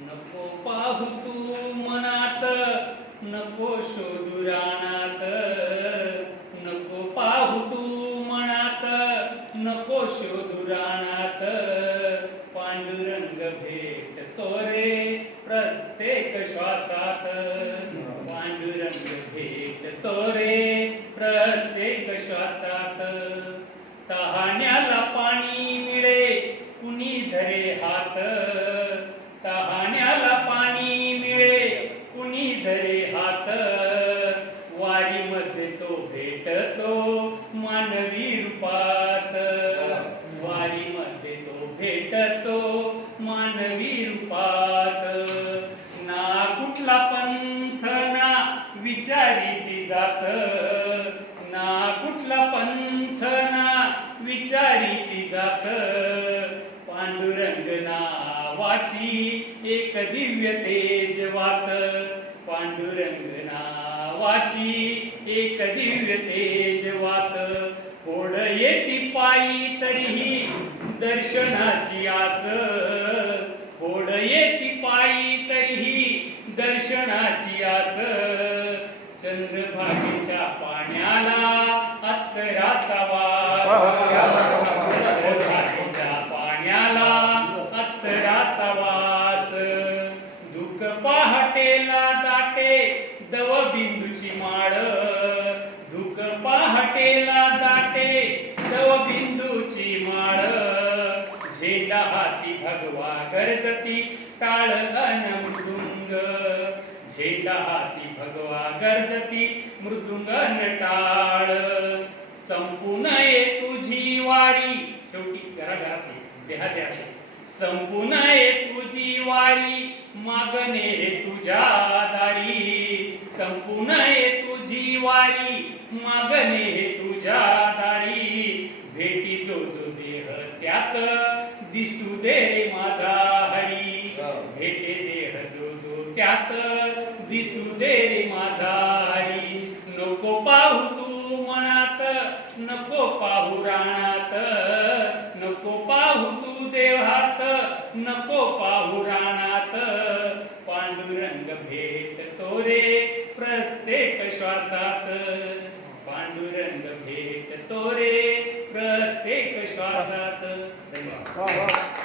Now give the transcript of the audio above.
नको पाहू तू मनात, नको शोधू रानात. नको पाहू तू मनात, नको शोधू रानात. पांडुरंग भेटतो रे प्रत्येक श्वासात. पांडुरंग भेटतो रे प्रत्येक श्वासात. तहाण्याला पाणी मिळे कुणी धरे हात. तहाण्याला पाणी मिळे कुणी धरे हात. वारीमध्ये तो भेटतो मानवी रूपात. वारीमध्ये तो भेटतो मानवी रूपात. ना कुठला पंथ ना विचारी जात. ना कुठला पंथ ना विचारी जात. पांडुरंग नावाशी एक दिव्य तेज वात. पांडुरंग नावाची एक दिव्य तेज वात. ओढ येती पायी तरीही दर्शनाची आस. ओढ येती पायी तरीही दर्शनाची आस. चंद्रभागेच्या पाण्याला अत्तराचा वास. चंद्रभागेच्या पाण्याला अत्तराचा वास. दुःख पहाटेला दाटे दवबिंदूची माळ. दुःख पहाटेला दाटे दवबिंदूची माळ. झेंडा हाती भगवा गरजती टाळ अन मृदुंग. झेंडा हाती भगवा गरजती मृदुंग न टाळ. संपू नये तुझी वारी. शेवटी घराघरातली देहाद्यातली. संपू नये तुझी वारी मागणे तुझ्या दारी. संपू नये तुझी वारी मागणे तुझ्या दारी. भेटी जो जो देह त्यात दिसू दे रे माझा हरी. भेटे देह जो जो त्यात दिसू दे रे माझा हरी. नको पाहू तू मनात, नको पाहू रानात. नको पाहू तू देहात, नको पाहू रानात. पांडुरंग भेटतो रे प्रत्येक श्वासात. पांडुरंग भेटतो रे प्रत्येक श्वासात. धन्यवाद.